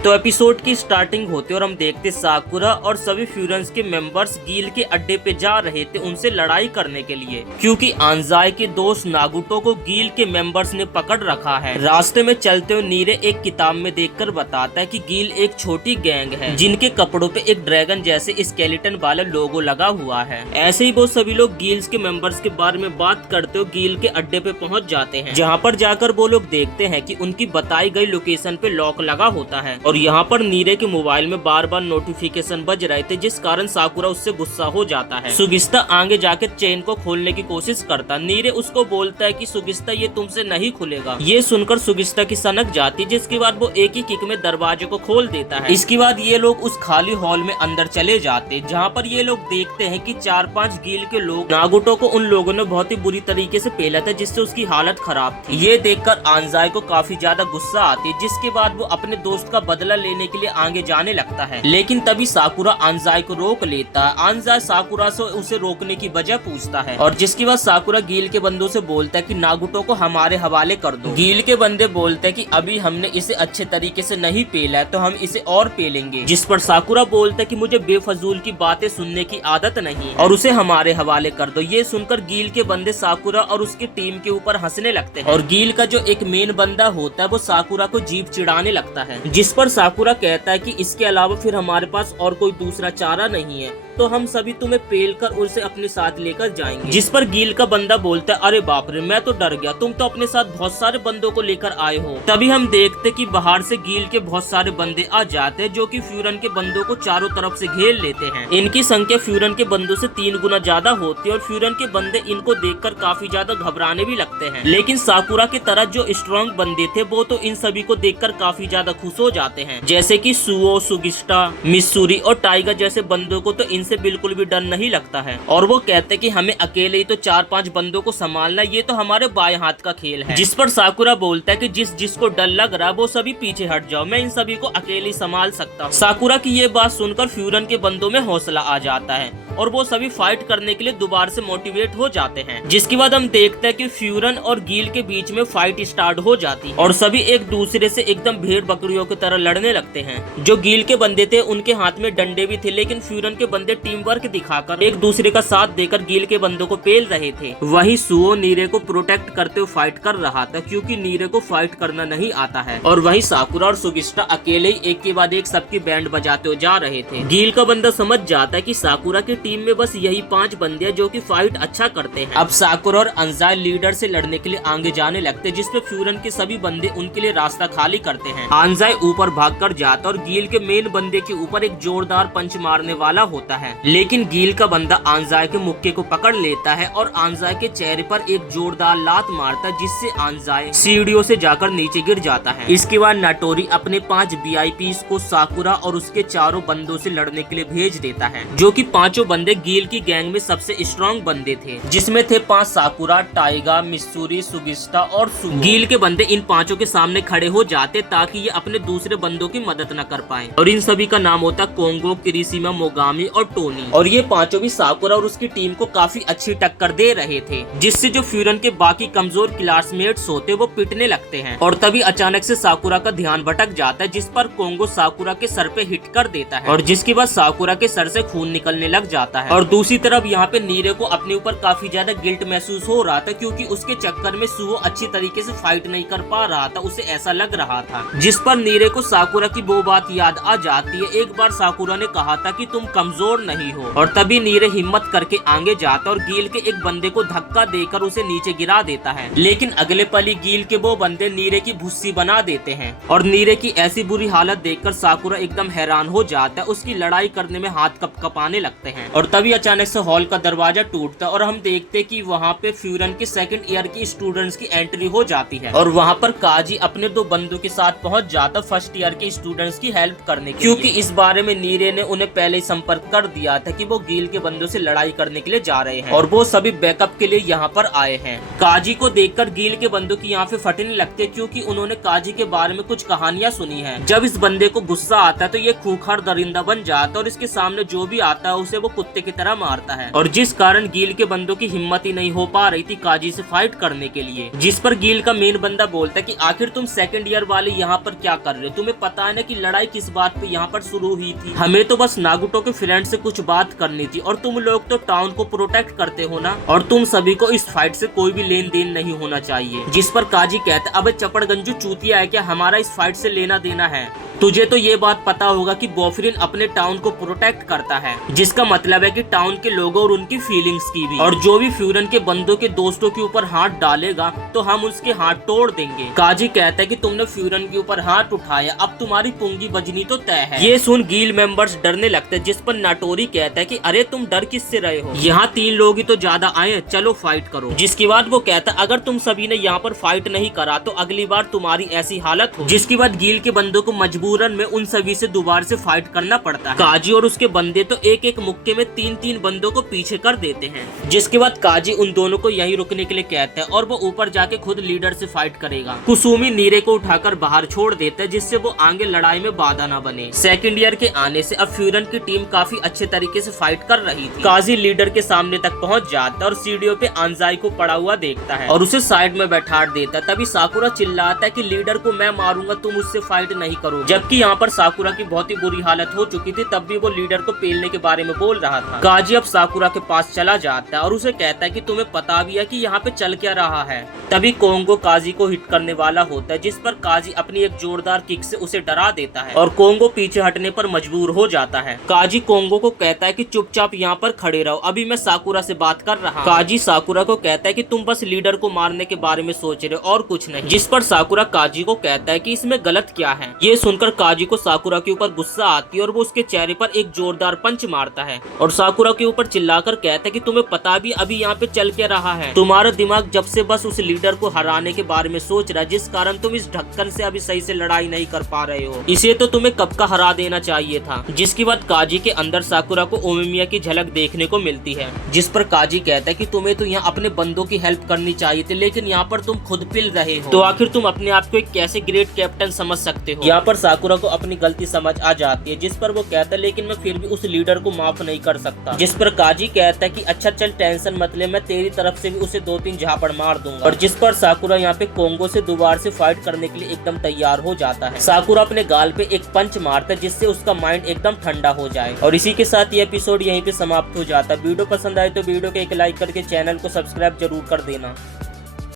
तो एपिसोड की स्टार्टिंग होती है और हम देखते साकुरा और सभी फ्यूरन्स के मेंबर्स गील के अड्डे पे जा रहे थे उनसे लड़ाई करने के लिए, क्योंकि आंजाई के दोस्त नागुटो को गील के मेंबर्स ने पकड़ रखा है। रास्ते में चलते हुए नीरे एक किताब में देखकर बताता है कि गील एक छोटी गैंग है जिनके कपड़ों पे एक ड्रैगन जैसे स्केलेटन वाला लोगो लगा हुआ है। ऐसे ही वो सभी लोग गील्स के मेंबर्स के बारे में बात करते हुए गील के अड्डे पे पहुंच जाते हैं, जहां पर जाकर वो लोग देखते हैं कि उनकी बताई गई लोकेशन पे लॉक लगा होता है। और यहाँ पर नीरे के मोबाइल में बार बार नोटिफिकेशन बज रहे थे, जिस कारण साकुरा उससे गुस्सा हो जाता है। सुगिस्ता आगे जाके चेन को खोलने की कोशिश करता, नीरे उसको बोलता है कि सुगिस्ता ये तुमसे नहीं खुलेगा। ये सुनकर सुगिस्ता की सनक जाती, जिसके बाद वो एक ही किक में दरवाजे को खोल देता है। इसके बाद ये लोग उस खाली हॉल में अंदर चले जाते, जहाँ पर ये लोग देखते हैं कि 4-5 गील के लोग नागुटो को उन लोगों ने बहुत ही बुरी तरीके से पेला था, जिससे उसकी हालत खराब थी। ये देखकर आंजाई को काफी ज्यादा गुस्सा आती, जिसके बाद वो अपने दोस्त का बदला लेने के लिए आगे जाने लगता है। लेकिन तभी साकुरा आंजाई को रोक लेता है। आंजाई साकुरा से उसे रोकने की वजह पूछता है, और जिसके बाद साकुरा गील के बंदों से बोलता है कि नागुटो को हमारे हवाले कर दो। गील के बंदे बोलते हैं कि अभी हमने इसे अच्छे तरीके से नहीं पेला है, तो हम इसे और पेलेंगे। जिस पर साकुरा बोलता है कि मुझे बेफजूल की बातें सुनने की आदत नहीं और उसे हमारे हवाले कर दो। ये सुनकर गील के बंदे साकुरा और उसकी टीम के ऊपर हंसने लगते हैं, और गील का जो एक मेन बंदा होता है वो साकुरा को जीभ चिढ़ाने लगता है। जिस पर साकुरा कहता है कि इसके अलावा फिर हमारे पास और कोई दूसरा चारा नहीं है, तो हम सभी तुम्हें पेल कर उसे अपने साथ लेकर जाएंगे। जिस पर गील का बंदा बोलता है, अरे बाप रे, मैं तो डर गया, तुम तो अपने साथ बहुत सारे बंदों को लेकर आए हो। तभी हम देखते कि बाहर से गील के बहुत सारे बंदे आ जाते हैं, जो कि फ्यूरन के बंदों को चारों तरफ से घेर लेते हैं। इनकी संख्या फ्यूरन के बंदों से 3 गुना ज्यादा होती है, और फ्यूरन के बंदे इनको देखकर काफी ज्यादा घबराने भी लगते हैं। लेकिन साकुरा की तरह जो स्ट्रॉन्ग बंदे थे वो तो इन सभी को देखकर काफी ज्यादा खुश हो जाते हैं, जैसे कि सुओ, सुगिस्टा, मिस्सूरी और टाइगर जैसे बंदों को तो इनसे बिल्कुल भी डर नहीं लगता है। और वो कहते कि हमें अकेले ही तो 4-5 बंदों को संभालना, ये तो हमारे बाएं हाथ का खेल है। जिस पर साकुरा बोलता है कि जिसको डर लग रहा है वो सभी पीछे हट जाओ, मैं इन सभी को अकेले संभाल सकता हूँ। साकुरा की ये बात सुनकर फ्यूरन के बंदों में हौसला आ जाता है, और वो सभी फाइट करने के लिए दोबारा से मोटिवेट हो जाते हैं। जिसके बाद हम देखते हैं कि फ्यूरन और गील के बीच में फाइट स्टार्ट हो जाती है, और सभी एक दूसरे से एकदम भेड़ बकरियों की तरह लड़ने लगते हैं। जो गील के बंदे थे उनके हाथ में डंडे भी थे, लेकिन फ्यूरन के बंदे टीम वर्क दिखाकर एक दूसरे का साथ देकर गील के बंदों को पेल रहे थे। वही सुओ नीरे को प्रोटेक्ट करते हुए फाइट कर रहा था, क्योंकि नीरे को फाइट करना नहीं आता है। और वही साकुरा और सुगिस्टा अकेले ही एक के बाद एक सबकी बैंड बजाते हुए जा रहे थे। गील का बंदा समझ जाता है कि साकुरा की टीम में बस यही 5 बंदे हैं जो कि फाइट अच्छा करते हैं। अब साकुरा और अंजाई लीडर से लड़ने के लिए आगे जाने लगते, जिसपे फ्यूरन के सभी बंदे उनके लिए रास्ता खाली करते हैं। अंजाई ऊपर भागकर जाता और गील के मेन बंदे के ऊपर एक जोरदार पंच मारने वाला होता है, लेकिन गील का बंदा आंजाई के मुक्के को पकड़ लेता है और आंजाई के चेहरे पर एक जोरदार लात मारता है, जिससे आंजाई सीढ़ियों से जाकर नीचे गिर जाता है। इसके बाद नाटोरी अपने 5 VIPs को साकुरा और उसके चारों बंदों से लड़ने के लिए भेज देता है, जो कि पांचों बंदे गील की गैंग में सबसे स्ट्रॉन्ग बंदे थे, जिसमें थे 5 साकुरा, टाइगा, मिस्सूरी, सुगिस्टा और सुगो। गील के बंदे इन पांचों के सामने खड़े हो जाते ताकि ये अपने दूसरे बंदों की मदद न कर पाए, और इन सभी का नाम होता कोंगो, किरिशिमा, मोगामी और टोनी। और ये पांचों भी साकुरा और उसकी टीम को काफी अच्छी टक्कर दे रहे थे, जिससे जो फ्यूरन के बाकी कमजोर क्लासमेट्स होते वो पिटने लगते हैं। और तभी अचानक से साकुरा का ध्यान भटक जाता है, जिस पर कोंगो साकुरा के सर पे हिट कर देता है, और जिसके बाद साकुरा के सर से खून निकलने लग जाता है। और दूसरी तरफ यहाँ पे नीरे को अपने ऊपर काफी ज्यादा गिल्ट महसूस हो रहा था, क्योंकि उसके चक्कर में सुओ अच्छी तरीके से फाइट नहीं कर पा रहा था, उसे ऐसा लग रहा था। जिस पर नीरे को साकुरा की वो बात याद आ जाती है, एक बार साकुरा ने कहा था कि तुम कमजोर नहीं हो। और तभी नीरे हिम्मत करके आगे जाता और गील के एक बंदे को धक्का देकर उसे नीचे गिरा देता है, लेकिन अगले पल ही गील के वो बंदे नीरे की भुस्सी बना देते हैं। और नीरे की ऐसी बुरी हालत देखकर साकुरा एकदम हैरान हो जाता है, उसकी लड़ाई करने में हाथ कपकपाने लगते हैं। और तभी अचानक से हॉल का दरवाजा टूटता है, और हम देखते कि वहाँ पे फ्यूरन के 2nd ईयर की स्टूडेंट्स की एंट्री हो जाती है, और वहाँ पर काजी अपने 2 बंदों के साथ पहुँच जाता 1st ईयर के स्टूडेंट्स की हेल्प करने के लिए, क्योंकि इस बारे में नीरे ने उन्हें पहले ही संपर्क कर दिया था कि वो गील के बंदों से लड़ाई करने के लिए जा रहे हैं, और वो सभी बैकअप के लिए यहाँ पर आए हैं। काजी को देखकर गील के बंदों की आंखें फटने लगती है, क्योंकि उन्होंने काजी के बारे में कुछ कहानियां सुनी हैं। जब इस बंदे को गुस्सा आता है तो ये खूंखार दरिंदा बन जाता है, और इसके सामने जो भी आता है उसे वो कुत्ते की तरह मारता है और जिस कारण गील के बंदों की हिम्मत ही नहीं हो पा रही थी काजी से फाइट करने के लिए। जिस पर गील का मेन बंदा बोलता है कि आखिर तुम सेकंड ईयर वाले यहाँ पर क्या कर रहे हो, तुम्हें पता है ना कि लड़ाई किस बात पे यहाँ पर शुरू हुई थी, हमें तो बस नागुटो के फ्रेंड से कुछ बात करनी थी और तुम लोग तो टाउन को प्रोटेक्ट करते हो ना, और तुम सभी को इस फाइट से कोई भी लेन देन नहीं होना चाहिए। जिस पर काजी कहता है अब चपड़गंजू चूतिया है क्या, हमारा इस फाइट से लेना देना है, तुझे तो ये बात पता होगा कि बोफरिन अपने टाउन को प्रोटेक्ट करता है, जिसका मतलब है कि टाउन के लोगों और उनकी फीलिंग्स की भी, और जो भी फ्यूरन के बंदों के दोस्तों के ऊपर हाथ डालेगा तो हम उसके हाथ तोड़ देंगे। काजी कहता है कि तुमने फ्यूरन के ऊपर हाथ उठाया, अब तुम्हारी पुंगी बजनी तो तय है। ये सुन गील मेंबर्स डरने लगते हैं, जिस पर नाटोरी कहता है कि अरे तुम डर किससे रहे हो, यहाँ 3 लोग ही तो ज्यादा आए, चलो फाइट करो। जिसके बाद वो कहता है अगर तुम सभी ने यहाँ पर फाइट नहीं करा तो अगली बार तुम्हारी ऐसी हालत हो। जिसके बाद गील के बंदों को मजबूरन में उन सभी से दोबारा से फाइट करना पड़ता है। काजी और उसके बंदे तो एक एक मुक्के में 3-3 बंदों को पीछे कर देते हैं। जिसके बाद काजी उन दोनों को यहीं रुकने के लिए कहता है और वो ऊपर जाके खुद लीडर से फाइट करेगा। कुसुमी नीरे को उठाकर बाहर छोड़ देता है, जिससे वो आगे लड़ाई में बाधा न बने। सेकंड ईयर के आने से अब फ्यूरन की टीम काफी अच्छे तरीके से फाइट कर रही थी। काजी लीडर के सामने तक पहुंच जाता है और सीढ़ियों पे आंजाई को पड़ा हुआ देखता है और उसे साइड में बैठा देता है। तभी साकुरा चिल्लाता है कि लीडर को मैं मारूंगा, तुम उससे फाइट नहीं करो। जबकि यहाँ पर साकुरा की बहुत ही बुरी हालत हो चुकी थी, तब भी वो लीडर को पेलने के बारे में बोल रहा था। काजी अब साकुरा के पास चला जाता है और उसे कहता है कि तुम्हें पता भी है कि यहाँ पे चल क्या रहा है। तभी कोंगो काजी को हिट करने वाला होता है, जिस पर काजी अपनी एक जोरदार किक से उसे डरा देता है और कोंगो पीछे हटने पर मजबूर हो जाता है। काजी कोंगो को कहता है कि चुपचाप यहाँ पर खड़े रहो, अभी मैं साकुरा से बात कर रहा हूँ। काजी साकुरा को कहता है कि तुम बस लीडर को मारने के बारे में सोच रहे हो और कुछ नहीं। जिस पर साकुरा काजी को कहता है कि इसमें गलत क्या है। ये सुनकर काजी को साकुरा के ऊपर गुस्सा आती है और वो उसके चेहरे पर एक जोरदार पंच मारता है और साकुरा के ऊपर चिल्लाकर कहता है कि तुम्हें पता भी अभी यहाँ पे चल क्या रहा है, तुम्हारा दिमाग जब से बस उस लीडर को हराने के बारे में सोच रहा है, जिस कारण तुम इस ढक्कन से अभी सही से लड़ाई नहीं कर पा रहे हो, इसे तो तुम्हें कब का हरा देना चाहिए था। जिसके बाद काजी के अंदर साकुरा को ओमिमिया की झलक देखने को मिलती है, जिस पर काजी कहता है कि तुम्हें तो यहाँ अपने बंदों की हेल्प करनी चाहिए थी, लेकिन यहाँ पर तुम खुद पिल रहे हो, तो आखिर तुम अपने आप को एक कैसे ग्रेट कैप्टन समझ सकते हो। यहाँ पर साकुरा को अपनी गलती समझ आ जाती है, जिस पर वो कहता है लेकिन मैं फिर भी उस लीडर को माफ नहीं कर सकता। जिस पर काजी कहता है कि अच्छा चल टेंशन मत ले, मैं तेरी तरफ से भी उसे 2-3 झापड़ मार दूंगा। और जिस पर साकुरा यहाँ पे कोंगो से दोबारा से फाइट करने के लिए एकदम तैयार हो जाता है। साकुरा अपने गाल पे एक पंच मारता है, जिससे उसका माइंड एकदम ठंडा हो जाए। और इसी के साथ ये एपिसोड यहीं पे समाप्त हो जाता है। वीडियो पसंद आए तो वीडियो को एक लाइक करके चैनल को सब्सक्राइब जरूर कर देना।